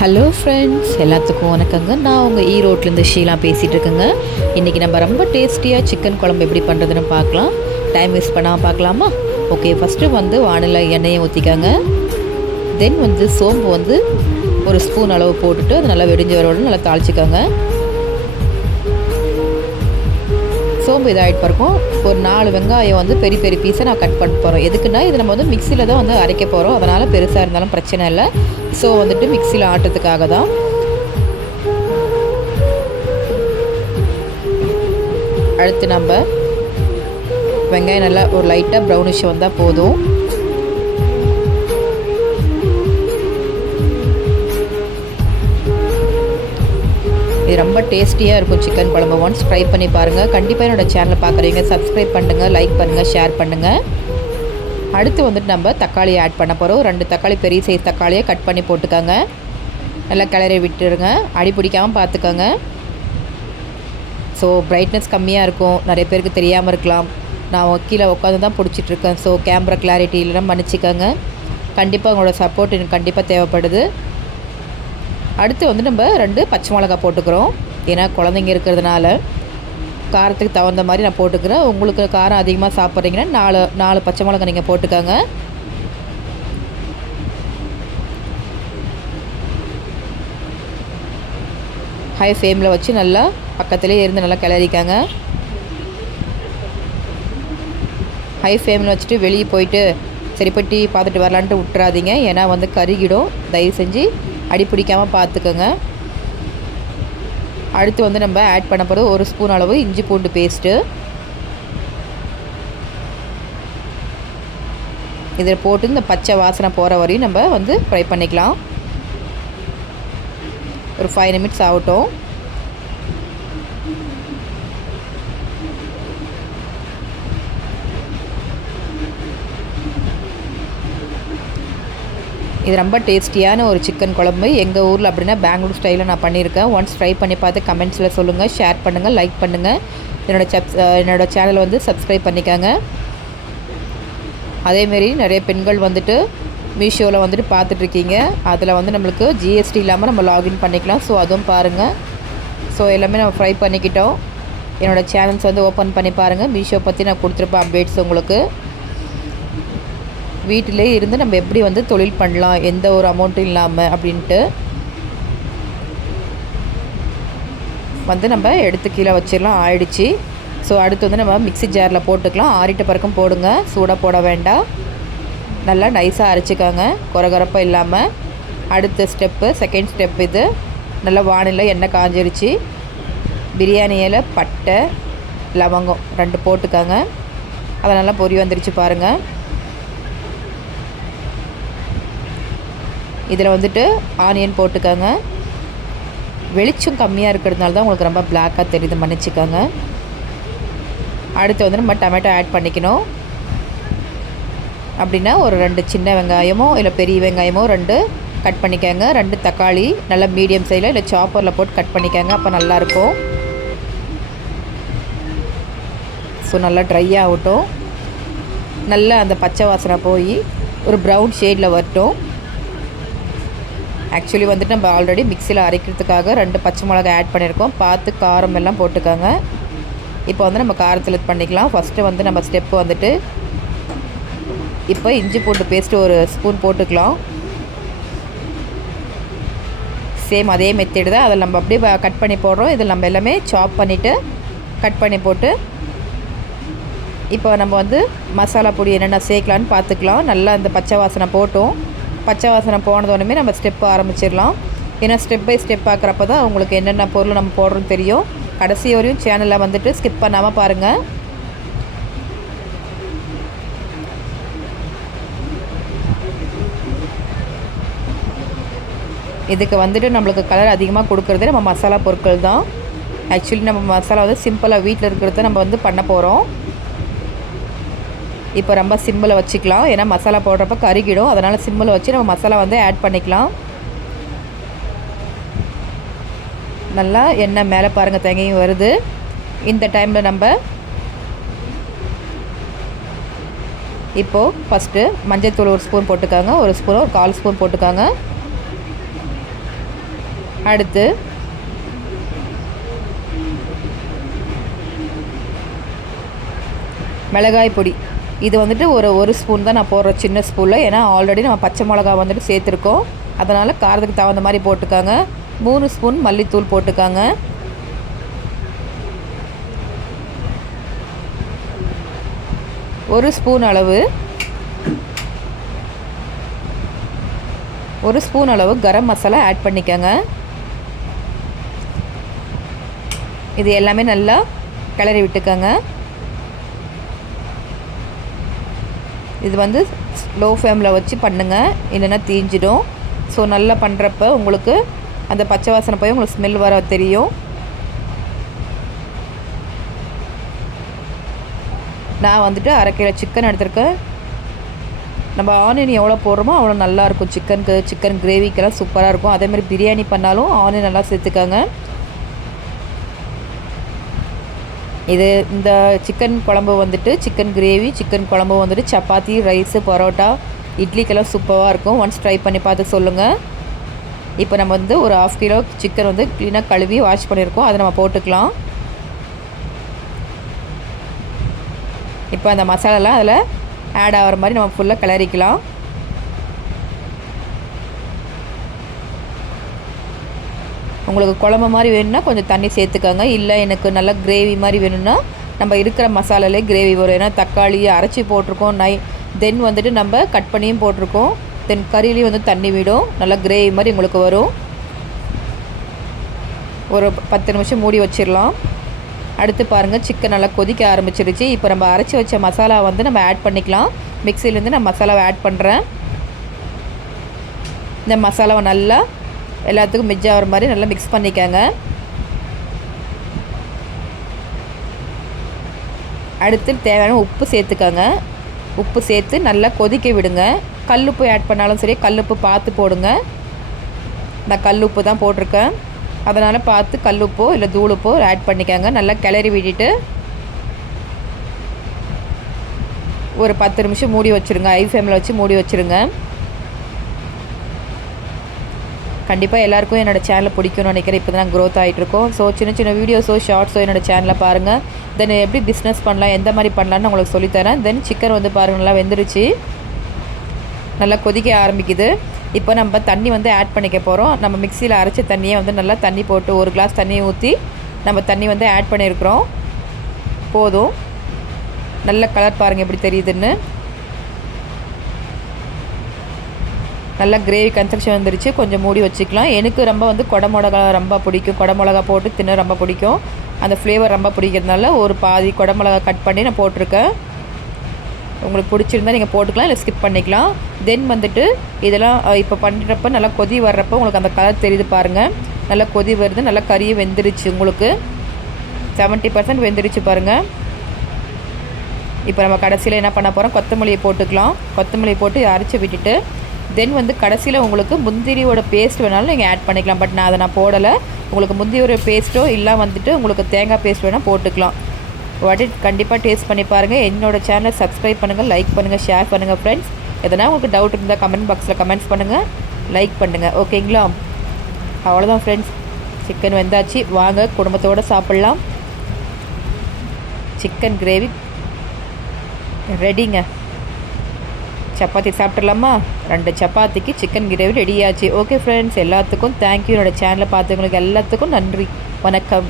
Hello friends, எல்லாத்துக்கும் வணக்கங்க. நான் உங்கள் ஈரோட்லேருந்து ஷீலா பேசிகிட்டு இருக்கேங்க. இன்றைக்கி நம்ம ரொம்ப டேஸ்டியாக சிக்கன் குழம்பு எப்படி பண்ணுறதுன்னு பார்க்கலாம். டைம் வேஸ்ட் பண்ணாமல் பார்க்கலாமா? ஓகே, ஃபஸ்ட்டு வானிலை எண்ணெயை ஊற்றிக்காங்க. தென் சோம்பு ஒரு ஸ்பூன் அளவு போட்டுட்டு அது நல்லா வெடிஞ்ச வரோடு நல்லா தாளிச்சிக்கோங்க. சோம்பு இதாகிட்டு பிறக்கும் ஒரு 4 வெங்காயம் பெரிய பெரிய பீஸை நான் கட் பண்ண போகிறோம். எதுக்குன்னா இது நம்ம மிக்சியில் தான் அரைக்க போகிறோம். அதனால் பெருசாக இருந்தாலும் பிரச்சனை இல்லை. ஸோ மிக்சியில் ஆட்டுறதுக்காக தான். அடுத்து நம்ம வெங்காயம் நல்லா ஒரு லைட்டாக ப்ரௌனிஷ் வந்தால் போதும். இது ரொம்ப டேஸ்டியாக இருக்கும் சிக்கன் குழம்பு. ஒன்ஸ் ட்ரை பண்ணி பாருங்கள். கண்டிப்பாக என்னோடய சேனலை பார்க்குறீங்க, சப்ஸ்கிரைப் பண்ணுங்கள், லைக் பண்ணுங்கள், ஷேர் பண்ணுங்கள். அடுத்து நம்ம தக்காளி ஆட் பண்ண போகிறோம். 2 தக்காளி பெரிய சைஸ் தக்காளியை கட் பண்ணி போட்டுக்கோங்க. நல்லா கிளறி விட்டுருங்க, அடி பிடிக்காமல் பார்த்துக்கோங்க. ஸோ பிரைட்னஸ் கம்மியாக இருக்கும், நிறைய பேருக்கு தெரியாமல் இருக்கலாம். நான் கீழே உட்காந்து தான் பிடிச்சிட்ருக்கேன். ஸோ கேமரா கிளாரிட்டி இல்லைன்னா மன்னிச்சிக்கோங்க. கண்டிப்பாக உங்களோட சப்போர்ட் எனக்கு கண்டிப்பாக தேவைப்படுது. அடுத்து நம்ம 2 பச்சை மிளகா போட்டுக்கிறோம். ஏன்னா குழந்தைங்க இருக்கிறதுனால காரத்துக்கு தகுந்த மாதிரி நான் போட்டுக்கிறேன். உங்களுக்கு காரம் அதிகமாக சாப்பிட்றீங்கன்னா 4 பச்சை மிளகா நீங்கள் போட்டுக்கோங்க. ஹை ஃப்ளேமில் வச்சு நல்லா பக்கத்துலேயே இருந்து நல்லா கிளறிக்காங்க. ஹை ஃப்ளேமில் வச்சுட்டு வெளியே போயிட்டு சரி போய் டீ பார்த்துட்டு வரலான்ட்டு விட்டுறாதீங்க. ஏன்னா கருகிடும். தயவு செஞ்சு அடி பிடிக்காமல் பார்த்துக்கோங்க. அடுத்து நம்ம ஆட் பண்ண போகிறது 1 ஸ்பூன் அளவு இஞ்சி பூண்டு பேஸ்ட்டு. இதில் போட்டு இந்த பச்சை வாசனை போகிற வரையும் நம்ம ஃப்ரை பண்ணிக்கலாம். ஒரு 5 நிமிட்ஸ் ஆகட்டும். இது ரொம்ப டேஸ்டியான ஒரு சிக்கன் குழம்பு. எங்கள் ஊரில் அப்படின்னா பெங்களூர் ஸ்டைலில் நான் பண்ணியிருக்கேன். ஒன்ஸ் ட்ரை பண்ணி பார்த்து கமெண்ட்ஸில் சொல்லுங்கள், ஷேர் பண்ணுங்கள், லைக் பண்ணுங்கள். என்னோடய சேனலை சப்ஸ்கிரைப் பண்ணிக்கோங்க. அதேமாரி நிறைய பெண்கள் மீஷோவில் பார்த்துட்ருக்கீங்க. அதில் நம்மளுக்கு ஜிஎஸ்டி இல்லாமல் நம்ம லாகின் பண்ணிக்கலாம். ஸோ அதுவும் பாருங்கள். ஸோ எல்லாமே நம்ம ஃப்ரை பண்ணிக்கிட்டோம். என்னோடய சேனல்ஸ் ஓப்பன் பண்ணி பாருங்கள். மீஷோ பற்றி நான் கொடுத்துருப்பேன் அப்டேட்ஸ் உங்களுக்கு. வீட்டிலே இருந்து நம்ம எப்படி தொழில் பண்ணலாம் எந்த ஒரு அமௌண்ட்டும் இல்லாமல் அப்படின்ட்டு நம்ம எடுத்து கீழே வச்சிடலாம். ஆயிடுச்சு. ஸோ அடுத்து நம்ம மிக்ஸி ஜாரில் போட்டுக்கலாம். ஆறிட்ட பிறக்கும் போடுங்க, சூடாக போட வேண்டாம். நல்லா நைஸாக அரைச்சிக்கோங்க, கொரகொரப்பாக இல்லாமல். அடுத்த ஸ்டெப்பு, செகண்ட் ஸ்டெப் இது. நல்லா வானிலை எண்ணெய் காஞ்சிருச்சு. பிரியாணி இலை, பட்டை, லவங்கம் 2 போட்டுக்கோங்க. அதை நல்லா பொரி வந்துருச்சு பாருங்கள். இதில் ஆனியன் போட்டுக்கோங்க. வெளிச்சம் கம்மியாக இருக்கிறதுனால தான் உங்களுக்கு ரொம்ப பிளாக்காக தெரியுது, மன்னிச்சிக்கோங்க. அடுத்து நம்ம டொமேட்டோ ஆட் பண்ணிக்கணும். அப்படின்னா ஒரு 2 சின்ன வெங்காயமோ இல்லை பெரிய வெங்காயமோ 2 கட் பண்ணிக்கோங்க. 2 தக்காளி நல்லா மீடியம் சைஸில் இல்லை சாப்பரில் போட்டு கட் பண்ணிக்கோங்க. அப்போ நல்லாயிருக்கும். ஸோ நல்லா ட்ரை ஆகட்டும். நல்லா அந்த பச்சை வாசனை போய் ஒரு ப்ரௌன் ஷேடில் வரட்டும். ஆக்சுவலி நம்ம ஆல்ரெடி மிக்சியில் அரைக்கிறதுக்காக 2 பச்சை மிளகாய் ஆட் பண்ணியிருக்கோம். பார்த்து காரம் எல்லாம் போட்டுக்கோங்க. இப்போ நம்ம காரத்தில் இது பண்ணிக்கலாம். ஃபஸ்ட்டு நம்ம ஸ்டெப்பு இப்போ இஞ்சி பூண்டு பேஸ்ட்டு 1 ஸ்பூன் போட்டுக்கலாம். சேம் அதே மெத்தேடு தான். அதில் நம்ம அப்படியே கட் பண்ணி போடுறோம். இதில் நம்ம எல்லாமே சாப் பண்ணிவிட்டு கட் பண்ணி போட்டு இப்போ நம்ம மசாலா பொடி என்னென்ன சேர்க்கலான்னு பார்த்துக்கலாம். நல்லா அந்த பச்சை வாசனை போட்டோம். பச்சை வாசனை போனதோடனே நம்ம ஸ்டெப்பு ஆரம்பிச்சிடலாம். ஏன்னா ஸ்டெப் பை ஸ்டெப் பார்க்குறப்ப தான் உங்களுக்கு என்னென்ன பொருள் நம்ம போடுறோன்னு தெரியும். கடைசி வரையும் சேனலில் ஸ்கிப் பண்ணாமல் பாருங்கள். இதுக்கு நம்மளுக்கு கலர் அதிகமாக கொடுக்குறதே நம்ம மசாலா பொருட்கள் தான். ஆக்சுவலி நம்ம மசாலா சிம்பிளாக வீட்டில் இருக்கிறத நம்ம பண்ண போகிறோம். இப்போ ரொம்ப சிம்மில் வச்சுக்கலாம். ஏன்னா மசாலா போடுறப்ப கருகிடும். அதனால் சிம்மில் வச்சு நம்ம மசாலா ஆட் பண்ணிக்கலாம். நல்லா எண்ணெய் மேலே பாருங்கள் தேங்காயும் வருது. இந்த டைமில் நம்ம இப்போது ஃபஸ்ட்டு மஞ்சள் தூள் 1 ஸ்பூன் போட்டுக்காங்க. 1 ஸ்பூன், ஒரு 1/4 ஸ்பூன் போட்டுக்காங்க. அடுத்து மிளகாய் பொடி. இது வந்துட்டு ஒரு ஸ்பூன் தான் நான் போடுறேன், சின்ன ஸ்பூனில். ஏன்னா ஆல்ரெடி நம்ம பச்சை மிளகா வந்துட்டு சேர்த்துருக்கோம். அதனால் காரத்துக்கு தகுந்த மாதிரி போட்டுக்காங்க. 3 ஸ்பூன் மல்லித்தூள் போட்டுக்காங்க. ஒரு ஸ்பூன் அளவு கரம் மசாலா ஆட் பண்ணிக்கோங்க. இது எல்லாமே நல்லா கிளறி விட்டுக்கோங்க. இது வந்து லோ ஃப்ளேமில் வச்சு பண்ணுங்கள், இல்லைன்னா தீஞ்சிடும். ஸோ நல்லா பண்ணுறப்ப உங்களுக்கு அந்த பச்சை வாசனை போய் உங்களுக்கு ஸ்மெல் வர தெரியும். நான் வந்துட்டு 1/2 கிலோ சிக்கன் எடுத்திருக்கேன். நம்ம ஆனியன் எவ்வளோ போடுறோமோ அவ்வளோ நல்லாயிருக்கும். சிக்கன் கிரேவிக்கெல்லாம் சூப்பராக இருக்கும். அதேமாதிரி பிரியாணி பண்ணாலும் ஆனியன் நல்லா சேர்த்துக்காங்க. இந்த சிக்கன் குழம்பு வந்துட்டு சிக்கன் கிரேவி சிக்கன் குழம்பு வந்துட்டு சப்பாத்தி, ரைஸு, பரோட்டா, இட்லிக்கெல்லாம் சூப்பராக இருக்கும். ஒன்ஸ் ட்ரை பண்ணி பார்த்து சொல்லுங்கள். இப்போ நம்ம வந்து ஒரு 1/2 கிலோ சிக்கன் வந்து க்ளீனாக கழுவி வாஷ் பண்ணியிருக்கோம். அதை நம்ம போட்டுக்கலாம். இப்போ அந்த மசாலாலாம் அதில் ஆட் ஆகிற மாதிரி நம்ம ஃபுல்லாக கிளறிக்கலாம். உங்களுக்கு குழம்பு மாதிரி வேணும்னா கொஞ்சம் தண்ணி சேர்த்துக்கோங்க. இல்லை எனக்கு நல்லா கிரேவி மாதிரி வேணும்னா நம்ம இருக்கிற மசாலாலே கிரேவி வரும். ஏன்னா தக்காளி அரைச்சி போட்டிருக்கோம், தென் வந்துட்டு நம்ம கட் பண்ணியும் போட்டிருக்கோம். தென் கறியிலையும் வந்து தண்ணி விடும். நல்லா கிரேவி மாதிரி உங்களுக்கு வரும். ஒரு 10 நிமிஷம் மூடி வச்சிடலாம். அடுத்து பாருங்கள், சிக்கன் நல்லா கொதிக்க ஆரம்பிச்சிருச்சு. இப்போ நம்ம அரைச்சி வச்ச மசாலா வந்து நம்ம ஆட் பண்ணிக்கலாம். மிக்சிலேருந்து நான் மசாலாவை ஆட் பண்ணுறேன். இந்த மசாலாவை நல்லா எல்லாத்துக்கும் மிக்ஸ் ஆகிற மாதிரி நல்லா மிக்ஸ் பண்ணிக்கோங்க. அடுத்து தேவையான உப்பு சேர்த்துக்கோங்க. உப்பு சேர்த்து நல்லா கொதிக்க விடுங்க. கல்லுப்பு ஆட் பண்ணாலும் சரி, கல்லுப்பு பார்த்து போடுங்க. நான் கல்லுப்பு தான் போட்டிருக்கேன், அதனால் பார்த்து கல்லுப்போ இல்லை தூளுப்போ ஆட் பண்ணிக்கோங்க. நல்லா கிளறி விட்டுட்டு ஒரு 10 நிமிஷம் மூடி வச்சுருங்க. ஹை ஃப்ளேமில் வச்சு மூடி வச்சுருங்க. கண்டிப்பாக எல்லாேருக்கும் என்னோடய சேனலை பிடிக்கும்னு நினைக்கிறேன். இப்போ தான் க்ரோத் ஆகிட்ருக்கோம். ஸோ சின்ன சின்ன வீடியோஸோ ஷார்ட்ஸோ என்னோடய சேனலில் பாருங்கள். தென் எப்படி பிஸ்னஸ் பண்ணலாம், எந்த மாதிரி பண்ணலான்னு உங்களுக்கு சொல்லித்தரேன். தென் சிக்கன் வந்து பாருங்கள் நல்லா வெந்துருச்சு, நல்லா கொதிக்க ஆரம்பிக்குது. இப்போ நம்ம தண்ணி வந்து ஆட் பண்ணிக்க போகிறோம். நம்ம மிக்சியில் அரைச்ச தண்ணியை வந்து நல்லா தண்ணி போட்டு 1 கிளாஸ் தண்ணியை ஊற்றி நம்ம தண்ணி வந்து ஆட் பண்ணியிருக்கிறோம். போதும். நல்ல கலர் பாருங்கள் எப்படி தெரியுதுன்னு. நல்லா கிரேவி கன்ஸ்ட்ரக்ஷன் வந்துருச்சு. கொஞ்சம் மூடி வச்சுக்கலாம். எனக்கு ரொம்ப வந்து குடமிளகா ரொம்ப பிடிக்கும். குடமிளகா போட்டு தின்ன ரொம்ப பிடிக்கும். அந்த ஃப்ளேவர் ரொம்ப பிடிக்கிறதுனால ஒரு பாதி குடமிளகா கட் பண்ணி நான் போட்டிருக்கேன். உங்களுக்கு பிடிச்சிருந்தா நீங்கள் போட்டுக்கலாம், இல்லை ஸ்கிப் பண்ணிக்கலாம். தென் வந்துட்டு இதெல்லாம் இப்போ பண்ணுறப்ப நல்லா கொதி வர்றப்போ உங்களுக்கு அந்த கலர் தெரியுது பாருங்கள். நல்லா கொதி வருது, நல்லா கறியை வெந்துருச்சு. உங்களுக்கு 70% வெந்துருச்சு பாருங்கள். இப்போ நம்ம கடைசியில் என்ன பண்ண போகிறோம், கொத்தமல்லியை போட்டுக்கலாம். கொத்தமல்லி போட்டு அரைச்சி விட்டுட்டு தென் வந்து கடைசியில் உங்களுக்கு முந்திரியோட பேஸ்ட் வேணாலும் நீங்கள் ஆட் பண்ணிக்கலாம். பட் நான் அதை போடலை. உங்களுக்கு முந்திரியோட பேஸ்ட்டோ இல்லை வந்துட்டு உங்களுக்கு தேங்காய் பேஸ்ட் வேணால் போட்டுக்கலாம். கண்டிப்பாக டேஸ்ட் பண்ணி பாருங்கள். என்னோடய சேனலை சப்ஸ்கிரைப் பண்ணுங்கள், லைக் பண்ணுங்கள், ஷேர் பண்ணுங்கள் ஃப்ரெண்ட்ஸ். எதனா உங்களுக்கு டவுட் இருந்தால் கமெண்ட் பாக்ஸில் கமெண்ட்ஸ் பண்ணுங்கள், லைக் பண்ணுங்கள். ஓகேங்களா? அவ்வளோதான் ஃப்ரெண்ட்ஸ், சிக்கன் வெந்தாச்சு. வாங்க குடும்பத்தோடு சாப்பிட்லாம். சிக்கன் கிரேவி ரெடிங்க. சப்பாத்தி சாப்பிட்றலாமா? 2 சப்பாத்திக்கு சிக்கன் கிரேவி ரெடியாச்சு. ஓகே ஃப்ரெண்ட்ஸ், எல்லாத்துக்கும் தேங்க்யூ. என்னோடய சேனலை பார்த்தவங்களுக்கு எல்லாத்துக்கும் நன்றி. வணக்கம்.